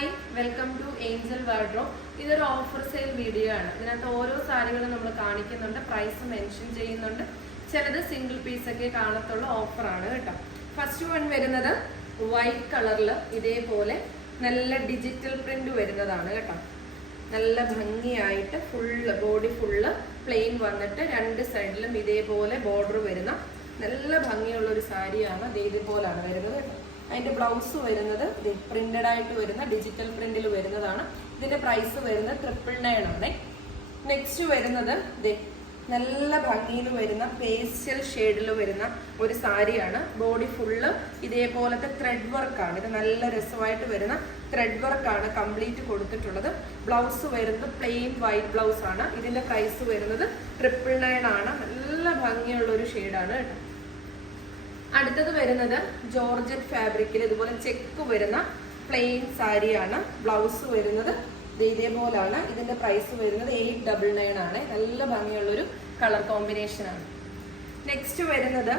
Hi welcome to angel wardrobe. ഇതൊരു offer sale video ആണ്. ഇതിനകത്ത് ഓരോ സാരികളും നമ്മൾ കാണിക്കുന്നുണ്ട്, പ്രൈസ് മെൻഷൻ ചെയ്യുന്നുണ്ട്. ചിലത് സിംഗിൾ പീസൊക്കെ കാണത്തുള്ള ഓഫറാണ് കേട്ടോ. ഫസ്റ്റ് വൺ വരുന്നത് വൈറ്റ് കളറിൽ ഇതേപോലെ നല്ല ഡിജിറ്റൽ പ്രിന്റ് വരുന്നതാണ് കേട്ടോ. നല്ല ഭംഗിയായിട്ട് ഫുള്ള് ബോഡി ഫുള്ള് പ്ലെയിൻ വന്നിട്ട് രണ്ട് സൈഡിലും ഇതേപോലെ ബോർഡർ വരുന്ന നല്ല ഭംഗിയുള്ള ഒരു സാരിയാണ്. ഇതേപോലാണ് വരുന്നത് കേട്ടോ. അതിന്റെ ബ്ലൗസ് വരുന്നത് പ്രിന്റഡ് ആയിട്ട് വരുന്ന ഡിജിറ്റൽ പ്രിന്റിൽ വരുന്നതാണ്. ഇതിന്റെ പ്രൈസ് വരുന്നത് 999 ആണ്. നെക്സ്റ്റ് വരുന്നത് നല്ല ഭംഗിയിൽ വരുന്ന പേസ്റ്റൽ ഷെയ്ഡിൽ വരുന്ന ഒരു സാരിയാണ്. ബോഡി ഫുള്ള് ഇതേപോലത്തെ ത്രെഡ് വർക്കാണ്. ഇത് നല്ല രസമായിട്ട് വരുന്ന ത്രെഡ് വർക്കാണ് കംപ്ലീറ്റ് കൊടുത്തിട്ടുള്ളത്. ബ്ലൗസ് വരുന്നത് പ്ലെയിൻ വൈറ്റ് ബ്ലൗസ് ആണ്. ഇതിന്റെ പ്രൈസ് വരുന്നത് 999 ആണ്. നല്ല ഭംഗിയുള്ള ഒരു ഷെയ്ഡാണ് കേട്ടോ. അടുത്തത് വരുന്നത് ജോർജറ്റ് ഫാബ്രിക്കിൽ ഇതുപോലെ ചെക്ക് വരുന്ന പ്ലെയിൻ സാരിയാണ്. ബ്ലൗസ് വരുന്നത് ഇതേപോലാണ്. ഇതിന്റെ പ്രൈസ് വരുന്നത് 899 ആണ്. നല്ല ഭംഗിയുള്ളൊരു കളർ കോമ്പിനേഷൻ ആണ്. നെക്സ്റ്റ് വരുന്നത്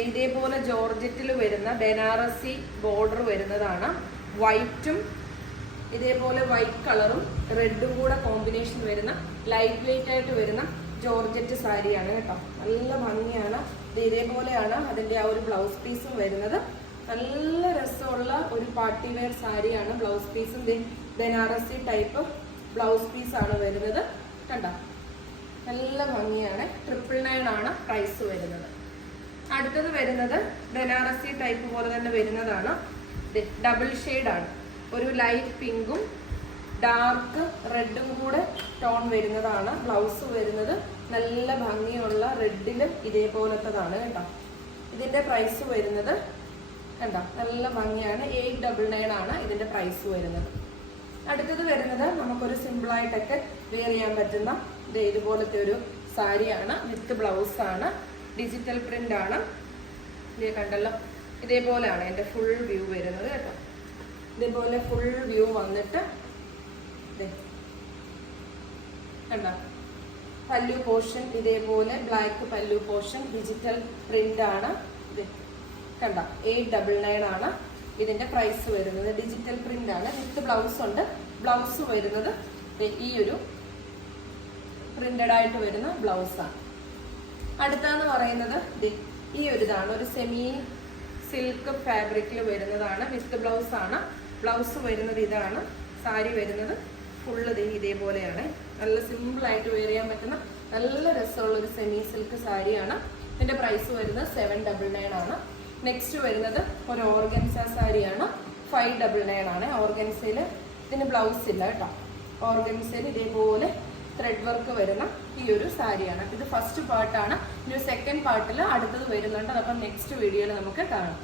ഇതേപോലെ ജോർജറ്റിൽ വരുന്ന ബനാറസി ബോർഡർ വരുന്നതാണ്. വൈറ്റും ഇതേപോലെ വൈറ്റ് കളറും റെഡും കൂടെ കോമ്പിനേഷൻ വരുന്ന ലൈറ്റ് വെയിറ്റ് ആയിട്ട് വരുന്ന ജോർജറ്റ് സാരിയാണ് കേട്ടോ. നല്ല ഭംഗിയാണ്. ഇതേപോലെയാണ് അതിന്റെ ആ ഒരു ബ്ലൗസ് പീസും വരുന്നത്. നല്ല രസമുള്ള ഒരു പാർട്ടി വെയർ സാരിയാണ്. ബ്ലൗസ് പീസും ബനാറസി ടൈപ്പ് ബ്ലൗസ് പീസാണ് വരുന്നത്. കണ്ടോ, നല്ല ഭംഗിയാണ്. 999 ആണ് പ്രൈസ് വരുന്നത്. അടുത്തത് വരുന്നത് ബനാറസി ടൈപ്പ് പോലെ തന്നെ വരുന്നതാണ്. ഡബിൾ ഷെയ്ഡാണ്. ഒരു ലൈറ്റ് പിങ്കും ഡാർക്ക് റെഡും കൂടെ ടോൺ വരുന്നതാണ്. ബ്ലൗസ് വരുന്നത് നല്ല ഭംഗിയുള്ള റെഡിലും ഇതേപോലത്തതാണ് കേട്ടോ. ഇതിന്റെ പ്രൈസ് വരുന്നത് കണ്ടോ, നല്ല ഭംഗിയാണ്. 899 ആണ് ഇതിന്റെ പ്രൈസ് വരുന്നത്. അടുത്തത് വരുന്നത് നമുക്കൊരു സിമ്പിളായിട്ടൊക്കെ വെയർ ചെയ്യാൻ പറ്റുന്ന ഇതുപോലത്തെ ഒരു സാരിയാണ്. വിത്ത് ബ്ലൗസ് ആണ്. ഡിജിറ്റൽ പ്രിന്റ് ആണ്. ഇത് കണ്ടല്ലോ, ഇതേപോലെയാണ് എൻ്റെ ഫുൾ വ്യൂ വരുന്നത് കേട്ടോ. ഇതേപോലെ ഫുൾ വ്യൂ വന്നിട്ട് കണ്ടോ, പല്ലു പോർഷൻ ഇതേപോലെ ബ്ലാക്ക് പല്ലു പോർഷൻ ഡിജിറ്റൽ പ്രിന്റ് ആണ്. ഇത് കണ്ടോ, 899 ആണ് ഇതിന്റെ പ്രൈസ് വരുന്നത്. ഡിജിറ്റൽ പ്രിന്റ് ആണ്. വിത്ത് ബ്ലൗസ് ഉണ്ട്. ബ്ലൗസ് വരുന്നത് ഈ ഒരു പ്രിന്റഡ് ആയിട്ട് വരുന്ന ബ്ലൗസ് ആണ്. അടുത്തെന്ന് പറയുന്നത് ഈ ഒരു ഇതാണ്. ഒരു സെമി സിൽക്ക് ഫാബ്രിക്കിൽ വരുന്നതാണ്. വിത്ത് ബ്ലൗസ് ആണ്. ബ്ലൗസ് വരുന്നത് ഇതാണ്. സാരി വരുന്നത് ഫുള്ള് ഇതേപോലെയാണ്. നല്ല സിമ്പിൾ ആയിട്ട് വെയർ ചെയ്യാൻ പറ്റുന്ന നല്ല രസമുള്ള ഒരു സെമി സിൽക്ക് സാരിയാണ്. ഇതിന്റെ പ്രൈസ് വരുന്നത് 799 ആണ്. നെക്സ്റ്റ് വരുന്നത് ഒരു ഓർഗൻസ സാരിയാണ്. 599 ആണ്. ഓർഗൻസയിൽ ഇതിന് ബ്ലൗസ് ഇല്ല കേട്ടോ. ഓർഗൻസയിൽ ഇതേപോലെ ത്രെഡ് വർക്ക് വരുന്ന ഈ ഒരു സാരിയാണ്. ഇത് ഫസ്റ്റ് പാർട്ടാണ്. ഇനി സെക്കൻഡ് പാർട്ടിൽ അടുത്തത് വരുന്നുണ്ട്. അപ്പം നെക്സ്റ്റ് വീഡിയോയിൽ നമുക്ക് കാണാം.